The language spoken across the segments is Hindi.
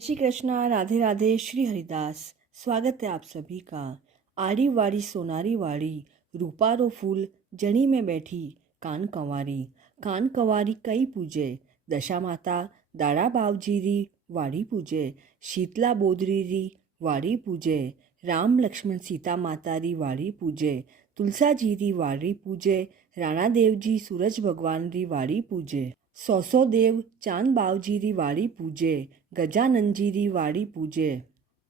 श्री कृष्णा, राधे राधे, श्री हरिदास। स्वागत है आप सभी का। आड़ी वाड़ी सोनारी वाड़ी, रूपारो फूल जनी में बैठी कान कंवारी कई पूजे। दशा माता दाड़ा बावजी री वाड़ी पूजे। शीतला बोदरी री वाड़ी पूजे। राम लक्ष्मण सीता माता री वाड़ी पूजे। तुलसा जी री वाड़ी पूजे। राणा देव जी सूरज भगवान री वाड़ी पूजे। सौ देव चांद बावजी री वाड़ी पूजे। गजानन जी री वाड़ी पूजे।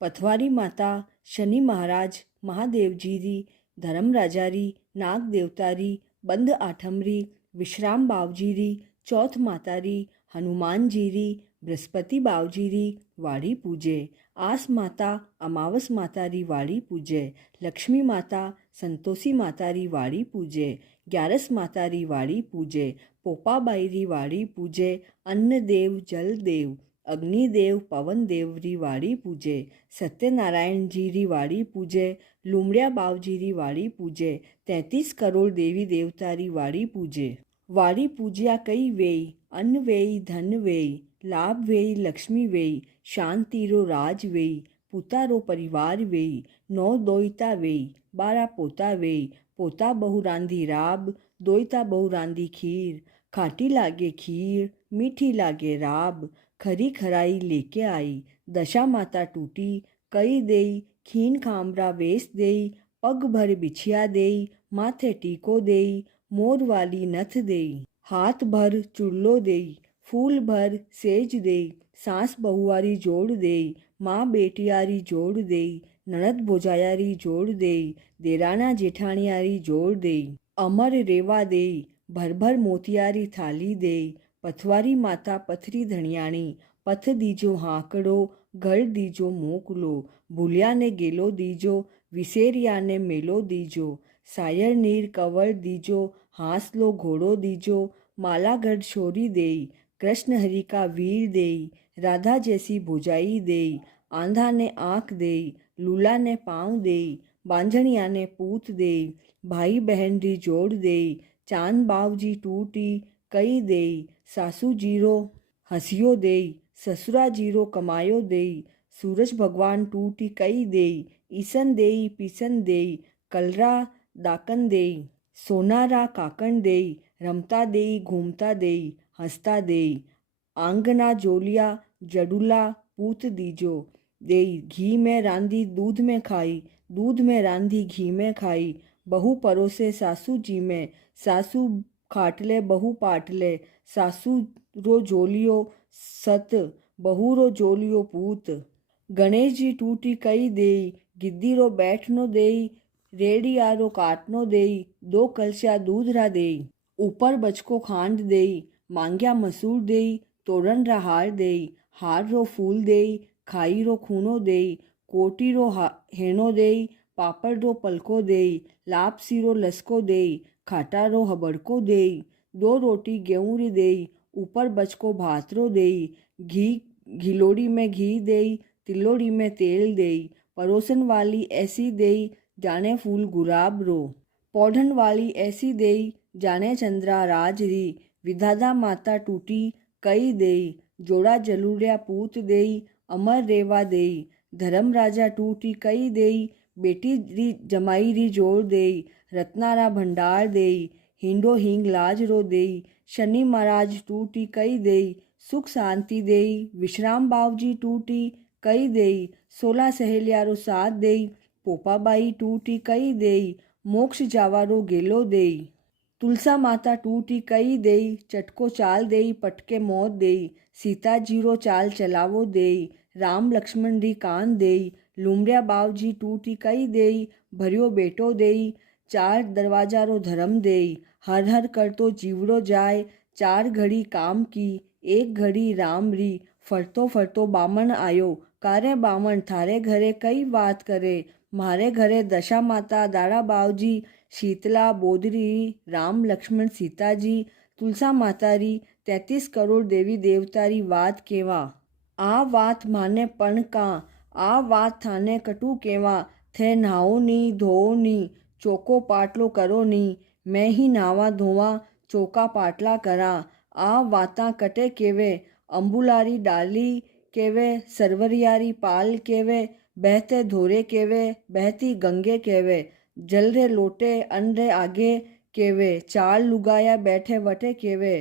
पथवारी माता शनि महाराज महादेव जी री, धर्म राजा री, नाग देवता री, बंद आठम री, विश्राम बावजी री, चौथ माता री, हनुमान जी री, बृहस्पति बावजी री वाड़ी पूजे। आस माता अमावस माता री वाड़ी पूजे। लक्ष्मी माता संतोषी माता री वाड़ी पूजे। ग्यारस माता री वाड़ी पूजे। पोपाबाई री वाड़ी पूजे। अन्न देव जल देव अग्निदेव पवन देव री वाड़ी पूजे। सत्यनारायण जी री वाड़ी पूजे। लुमड़िया बावजी री वाड़ी पूजे। 33 करोड़ देवी देवता री वाड़ी पूजे। वाड़ी पूजिया कई वेई, अन्न वेई धन वेई, लाभ वेई लक्ष्मी वेई, शांति रो राज वेई, पुता रो परिवार वेई, 9 दोईता वेई, 12 पोता वेई, पोता बहु रांधी राब, दोईता बहु रांधी खीर, खाटी लागे खीर मीठी लागे राब, खरी खराई लेके आई। दशा माता टूटी कई देई, खीन खामरा वेस देई, पग भर बिछिया देई, माथे टीको देई, मोर वाली नथ देई, हाथ भर चुड़लो देई, फूल भर सेज देई, सांस बहुआरी जोड़ देई, माँ बेटियारी जोड़ देई, ननद भोजायारी जोड़ देई, देराना जेठानियारी जोड़ देई, अमर रेवा देई, भर भर मोतियारी थाली देई, पथवारी माता पथरी धणियाणी, पथ दीजो हाकड़ो, घर दीजो मोकलो, भूलिया ने गेलो दीजो, विसेरिया ने मेलो दीजो, सायर नीर कवर दीजो, हांसलो घोड़ो दीजो, मालागढ़ छोरी देई, कृष्ण हरि का वीर देई, राधा जैसी भुजाई देई, आंधा ने आँख देई, लूला ने पाँव देई, बांझणिया ने पूत देई, भाई बहन री जोड़ देई, चांद बावजी टूटी कई देई, सासू जीरो हंसियो देई, ससुरा जीरो कमायो देई, सूरज भगवान टूटी कई देई, ईसन देई पीसन देई, कलरा दाकन देई, सोनारा काकन देई, रमता देई घूमता देई, हंसता देई, आंगना जोलिया जडूला पूत दीजो देई, घी में रांधी दूध में खाई, दूध में रांधी घी में खाई, बहू परोसे सासू जी में, सासू खाटले बहू पाटले, सासू रो जोलियो सत, बहू रो जोलियो पूत, गणेश जी टूटी कई देई, गिद्दी रो बैठनो देई, रेड़ी आरो काटनो देई, 2 कलशा दूध रा देई, ऊपर बचको खांड देई, मांग्या मसूर देई, तोरण रा हार देई, हार रो फूल देई, खाई रो खूनो देई, कोटी रो हेणो देई, पापड़ रो पलको देई, लापसी रो लसको देई, खाटा रो हबड़को देई, 2 रोटी गेहूं री देई, ऊपर बचको भात रो देई, घी घिलोड़ी में घी देई, तिलोड़ी में तेल देई, परोसन वाली ऐसी देई जाने फूल गुलाब रो, पौधन वाली ऐसी देई जाने चंद्रा राज री, विधाता माता टूटी कई देई, जोड़ा जलूड़िया पूत देई, अमर रेवा देई, धर्म राजा टूटी कई देई, बेटी री जमाई री जोड़ देई, रत्नारा भंडार देई, हिंडो हिंग लाज रो देई, शनि महाराज टूटी कई देई, सुख शांति देई, विश्राम बावजी टूटी कई देई, 16 सहेलियारो साथ देई, पोपाबाई टूटी कई देई, मोक्ष जावारो गेलो देई, तुलसा माता टूटी कई देई, चटको चाल देई पटके मौत देई, सीता जीरो चाल चलावो देई, राम लक्ष्मण री कान देई, लुमड़िया बावजी टूटी कई देई, भरियो बेटो देई, 4 दरवाजा रो धर्म देई, हर हर करतो जीवड़ो जाए, 4 घड़ी काम की 1 घड़ी राम री, फरतो फरतो बामण आयो, कारे बामण थारे घरे कई बात करे, मारे घरे दशा माता दाड़ा बावजी, शीतला बोदरी राम लक्ष्मण सीता जी, तुलसा माता री, 33 करोड़ देवी देवता री वात केवा, आ वात माने पण का, आ वात थाने कटू केवा, थे नहाओ नी धोओ नी, चौको पाटलो करो नी, मैं ही नहावा धोवा चौका पाटला करा, आ वाता कटे केवे, अंबुलारी डाली केवे, सरवरियारी पाल केवे, बहते धोरे केवे, बहती गंगे केवे, जल रे लोटे अन रे आगे केवे, चार लुगाया बैठे वटे केवे,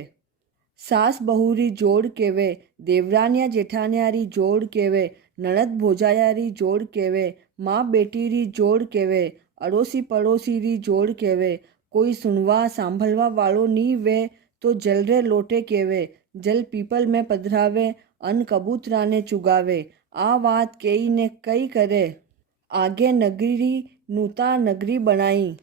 सास बहुरी जोड़ केवे, देवरानिया जेठानियारी जोड़ केवे, ननद भोजायारी जोड़ केवे, माँ बेटी री जोड़ केवे, अड़ोसी पड़ोसी री जोड़ केवे, कोई सुनवा सांभलवा वालो नी वे तो जल रे लोटे केवे, जल पीपल में पधरावे अन कबूतरा ने चुगावे, आ बात कई ने कई करे, आगे नगरी नूता नगरी बनाई,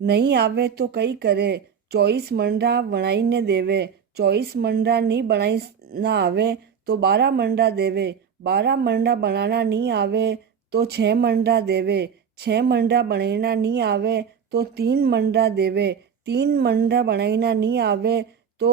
नहीं आवे तो कई करे, 24 मंडा बनाई ने देवे, 24 मंडा नहीं बनाई ना आवे तो 12 मंडा देवे, 12 मंडा बनाना नहीं आवे तो 6 मंडा देवे, 6 मंडा बनाना नहीं आवे तो 3 मंडा देवे, 3 मंडा बनाना नहीं आवे तो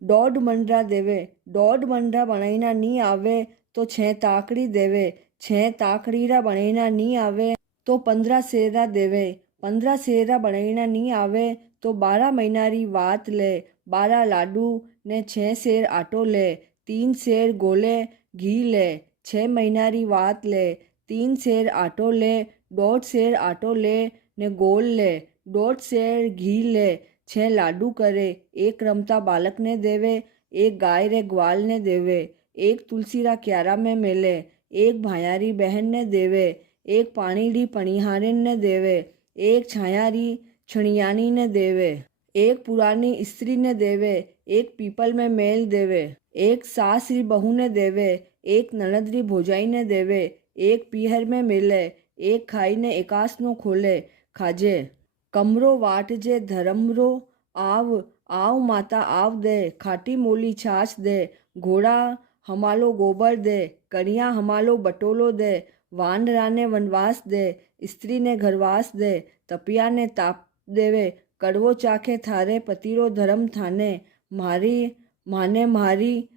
1.5 मंडा देवे, 1.5 मंडा बनाना नहीं आवे तो 6 ताकड़ी देवे, 6 ताकड़ीरा बनाना नहीं आवे तो 15 सेरा देवे, 15 सेरा बनाना नहीं आवे तो 12 महीनारी वात ले, 12 लाडू ने 6 सेर आटो ले, 3 सेर गोले घी ले, 6 महीनारी वात ले, 3 सेर आटो ले, 1.5 सेर आटो ले ने गोल ले, 1.5 सेर घी ले, 6 लाडू करे, 1 रमता बालक ने देवे, 1 गाय रे ग्वाल ने देवे, 1 तुलसीरा क्यारा में मेले, 1 भायारी बहन ने देवे, 1 पाणीडी पणिहारिन ने देवे, 1 छायारी छणियानी ने देवे, 1 पुरानी स्त्री ने देवे, 1 पीपल में मेल देवे, 1 सास री बहू ने देवे, 1 ननद री भोजाई ने देवे, 1 पीहर में मिले, 1 खाई ने एकास नो खोले खाजे, कमरो वाट जे धर्मरो आव, आव माता आव दे, खाटी मोली छाछ दे, घोड़ा हमालो गोबर दे, कड़िया हमालो बटोलो दे, वानरा ने वनवास दे, स्त्री ने घरवास दे, तपिया ने ताप देवे, कड़वो चाखे थारे पतिरो धर्म थाने, मारी माने मारी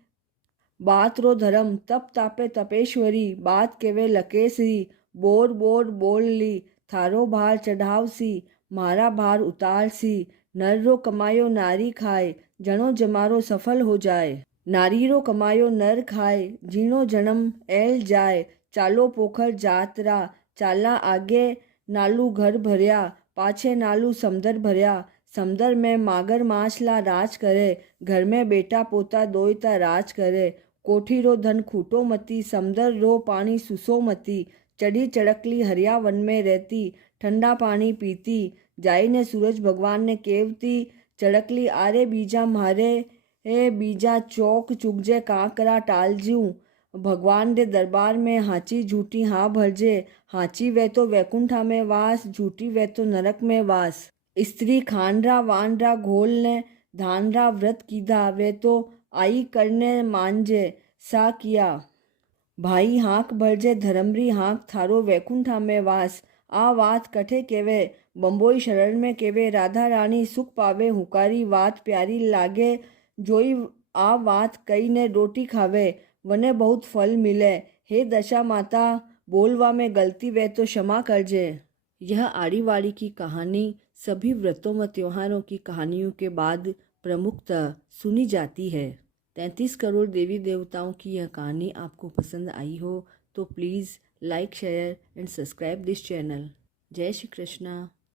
बात रो धर्म, तप तापे तपेश्वरी, बात केवे लकेसरी, बोर बोर बोल ली, थारो भार चढ़ावसी, मारा भार उतारसी, नर रो कमायो नारी खाए, जनो जमारो सफल हो जाए, नारी रो कमायो नर खाए, जीनो जन्म एल जाए, चालो पोखर जातरा, चाला आगे नालू घर भरिया, पाछे नालू समदर भरिया, समदर में मागर माछला राज करे, घर में बेटा पोता दोयता राज करे, कोठी रो धन खूटो मती, समदर रो पानी सुसो मती, चढ़ी चड़कली हरिया वन में रहती, ठंडा पानी पीती, जाई ने सूरज भगवान ने केवती, चड़कली आरे बीजा मारे ए बीजा चौक चुगजे कांकरा टालज्यू, भगवान रे दरबार में हाची झूठी हाँ भरजे, हाची वे तो वैकुंठा में वास, झूठी वे तो नरक में वास, स्त्री खानरा वानरा घोल ने धानरा व्रत कीधा, वे तो आई करने मांजे सा किया, भाई हाक भरजे धर्मरी हाक, थारो वैकुंठा में वास, आ वात कठे केवे, बम्बोई शरण में केवे, राधा रानी सुख पावे, हुकारी वात प्यारी लागे, जोई आ वात कई ने रोटी खावे, वने बहुत फल मिले, हे दशा माता बोलवा में गलती वे तो क्षमा करजे। यह आड़ीवाड़ी की कहानी सभी व्रतों व त्योहारों की कहानियों के बाद प्रमुखतः सुनी जाती है। 33 करोड़ देवी देवताओं की यह कहानी आपको पसंद आई हो तो please like share and subscribe this channel. जय श्री कृष्णा।